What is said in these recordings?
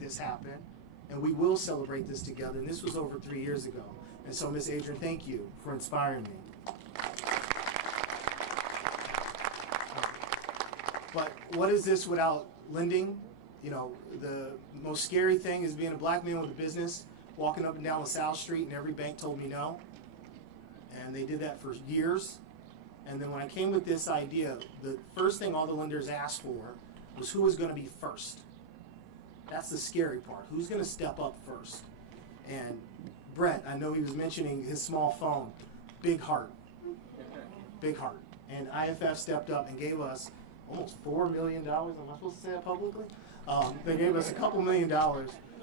this happen, and we will celebrate this together. And this was over 3 years ago. And so, Miss Adrian, thank you for inspiring me. But what is this without lending? You know, the most scary thing is being a black man with a business, walking up and down LaSalle Street, and every bank told me no. And they did that for years. And then when I came with this idea, the first thing all the lenders asked for was who was going to be first. That's the scary part. Who's going to step up first? And Brett, I know he was mentioning his small phone. Big heart. Big heart. And IFF stepped up and gave us almost $4 million. Am I supposed to say that publicly? They gave us a couple $1 million.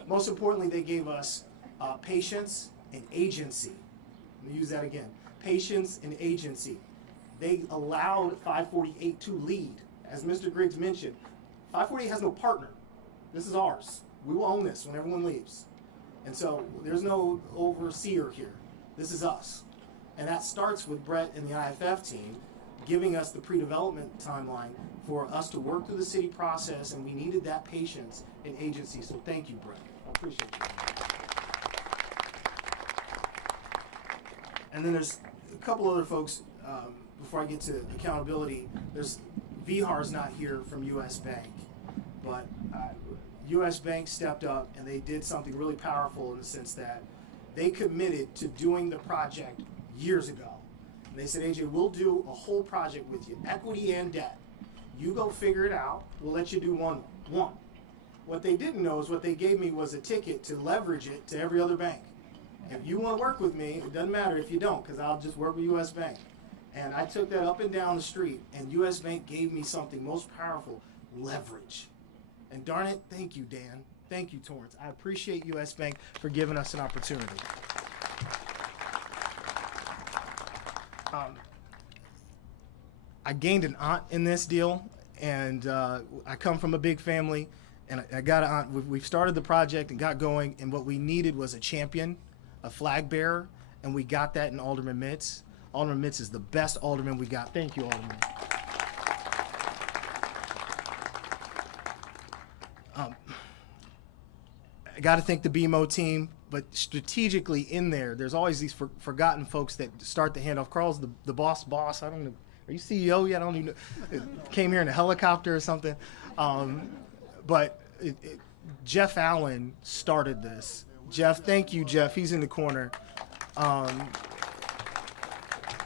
Most importantly, they gave us patience and agency. Let me use that again. Patience and agency. They allowed 548 to lead. As Mr. Griggs mentioned, 548 has no partner. This is ours. We will own this when everyone leaves. And so there's no overseer here. This is us. And that starts with Brett and the IFF team giving us the pre-development timeline for us to work through the city process, and we needed that patience and agency. So thank you, Brett. I appreciate you. And then there's a couple other folks, before I get to accountability. There's Vihar's not here from US Bank, but US Bank stepped up and they did something really powerful in the sense that they committed to doing the project years ago. And they said, AJ, we'll do a whole project with you, equity and debt. You go figure it out. We'll let you do one. What they didn't know is what they gave me was a ticket to leverage it to every other bank. If you want to work with me, it doesn't matter if you don't, because I'll just work with US Bank. And I took that up and down the street, and US Bank gave me something most powerful, leverage. And darn it, thank you, Dan. Thank you, Torrance. I appreciate US Bank for giving us an opportunity. I gained an aunt in this deal, and I come from a big family, and I got an aunt. We've started the project and got going, and what we needed was a champion, a flag bearer, and we got that in Alderman Mitz. Alderman Mitz is the best alderman we got. Thank you, Alderman. I got to thank the BMO team, but strategically in there, there's always these forgotten folks that start the handoff. Carl's the boss. I don't know. Are you CEO yet? I don't even know. Came here in a helicopter or something. But Jeff Allen started this. Jeff, thank you, Jeff. He's in the corner.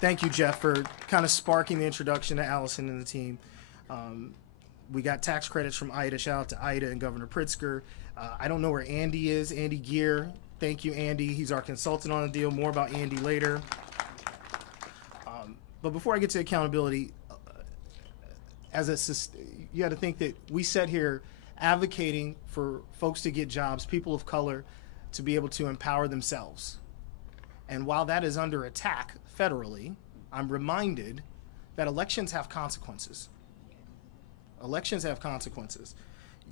Thank you, Jeff, for kind of sparking the introduction to Allison and the team. We got tax credits from Ida. Shout out to Ida and Governor Pritzker. I don't know where Andy is. Andy Gear. Thank you, Andy. He's our consultant on the deal. More about Andy later. But before I get to accountability, you got to think that we sat here advocating for folks to get jobs, people of color, to be able to empower themselves. And while that is under attack federally, I'm reminded that elections have consequences. Elections have consequences.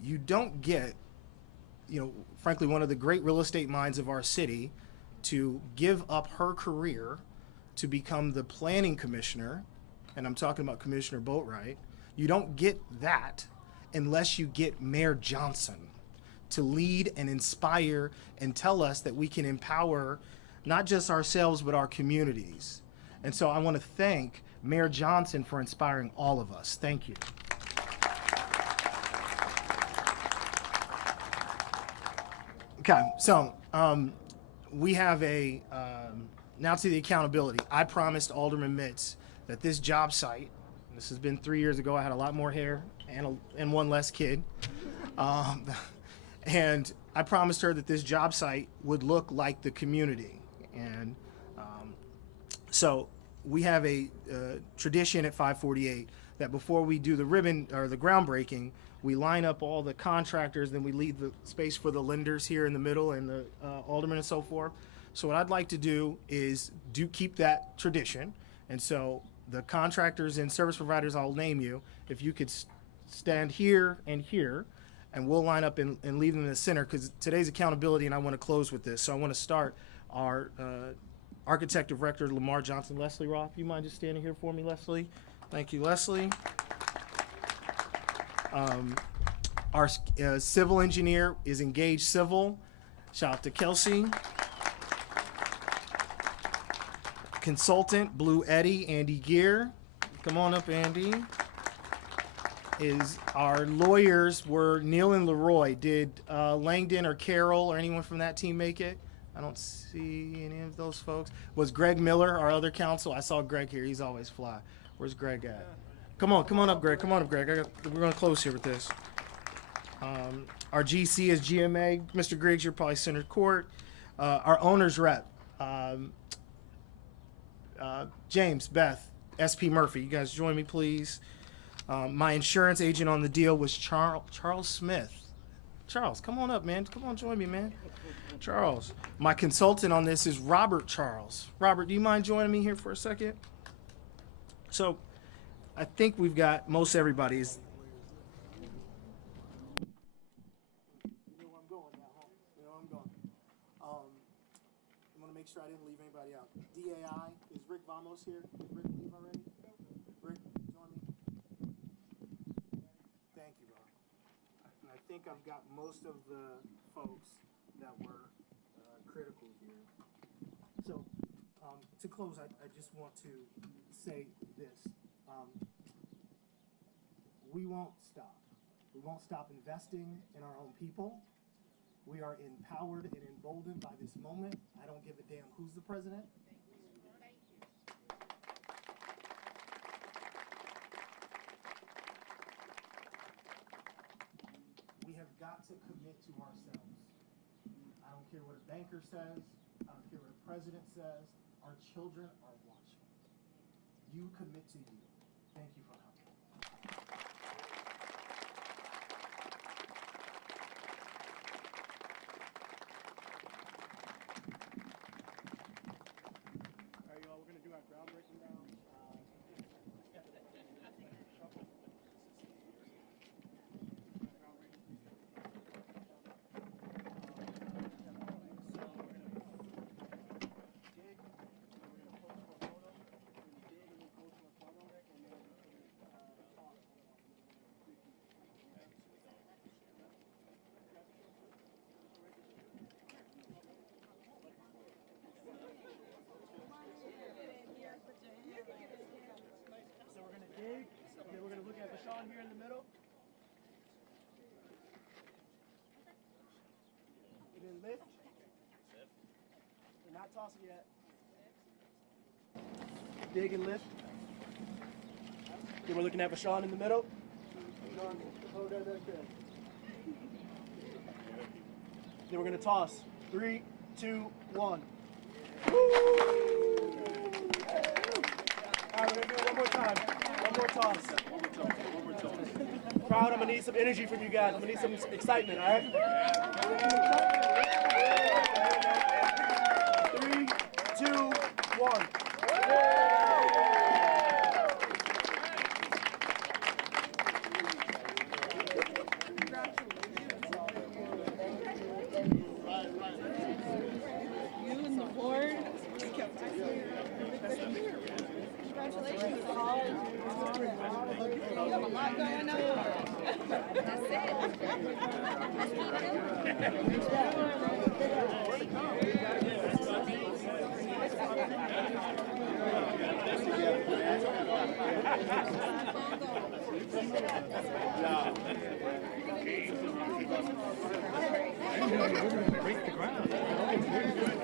You don't get, frankly, one of the great real estate minds of our city to give up her career to become the planning commissioner, and I'm talking about Commissioner Boatwright. You don't get that unless you get Mayor Johnson to lead and inspire and tell us that we can empower not just ourselves, but our communities. And so I want to thank Mayor Johnson for inspiring all of us. Thank you. Okay, so we have now to the accountability. I promised Alderman Mitz that this job site, this has been 3 years ago, I had a lot more hair and one less kid. And I promised her that this job site would look like the community. And so we have a tradition at 548 that before we do the ribbon or the groundbreaking, we line up all the contractors, then we leave the space for the lenders here in the middle and the aldermen and so forth. So what I'd like to do is keep that tradition. And so the contractors and service providers, I'll name you, if you could stand here and here, and we'll line up and leave them in the center, because today's accountability, and I want to close with this. So I want to start our architect of record, Lamar Johnson. Leslie Roth, you mind just standing here for me, Leslie? Thank you, Leslie. Our civil engineer is Engaged Civil. Shout out to Kelsey. Consultant, Blue Eddie, Andy Gear. Come on up, Andy. Our lawyers were Neil and Leroy. Did Langdon or Carol or anyone from that team make it? I don't see any of those folks. Was Greg Miller, our other counsel? I saw Greg here. He's always fly. Where's Greg at? Come on up, Greg. Come on up, Greg. We're going to close here with this. Our GC is GMA. Mr. Griggs, you're probably center court. Our owner's rep, James, Beth, SP Murphy. You guys join me, please. My insurance agent on the deal was Charles Smith. Charles, come on up, man. Come on, join me, man. Charles. My consultant on this is Robert Charles. Robert, do you mind joining me here for a second? So, I think we've got most everybody's. You know where I'm going now, huh? You know where I'm going. I want to make sure I didn't leave anybody out. DAI, is Rick Vamos here? Did Rick leave already? Rick, join me. Thank you, bro. And I think I've got most of the folks that were critical here. So, to close, I just want to say this. We won't stop. We won't stop investing in our own people. We are empowered and emboldened by this moment. I don't give a damn who's the president. We have got to commit to ourselves. I don't care what a banker says. I don't care what a president says. Our children are watching. You commit to you. Thank you for coming. All right, y'all, we're going to do our groundbreaking now. We're going to look at Bashan here in the middle. And then lift. We're not tossing yet. Dig and lift. Then we're looking at Bashan in the middle. Then we're going to toss. 3, 2, 1. Woo! All right, we're going to do it one more time. One more toss. Crowd, I'm going to need some energy from you guys. I'm going to need some excitement, all right? 3, 2, 1. You and the board. Congratulations to all. You have a lot going on. That's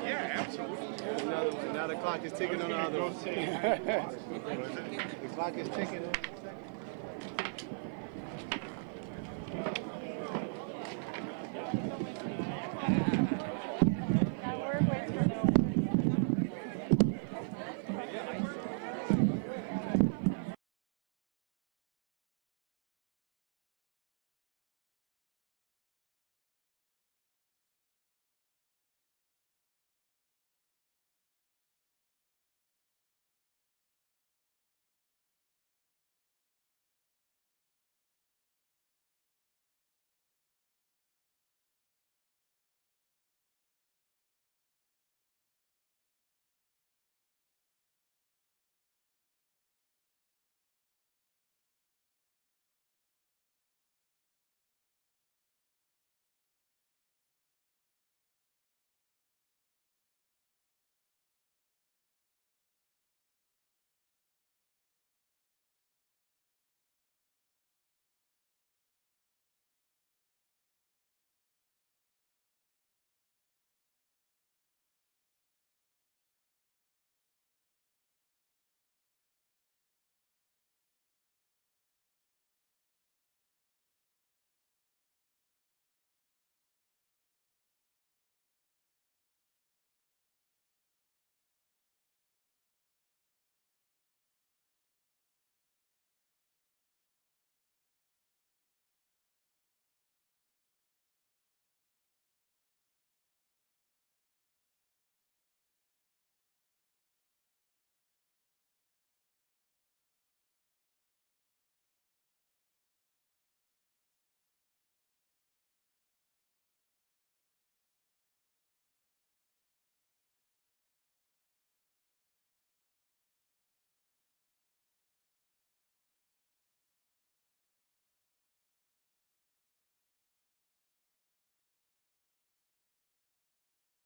Yeah, absolutely. Now the clock is ticking on the other one. The clock is ticking on.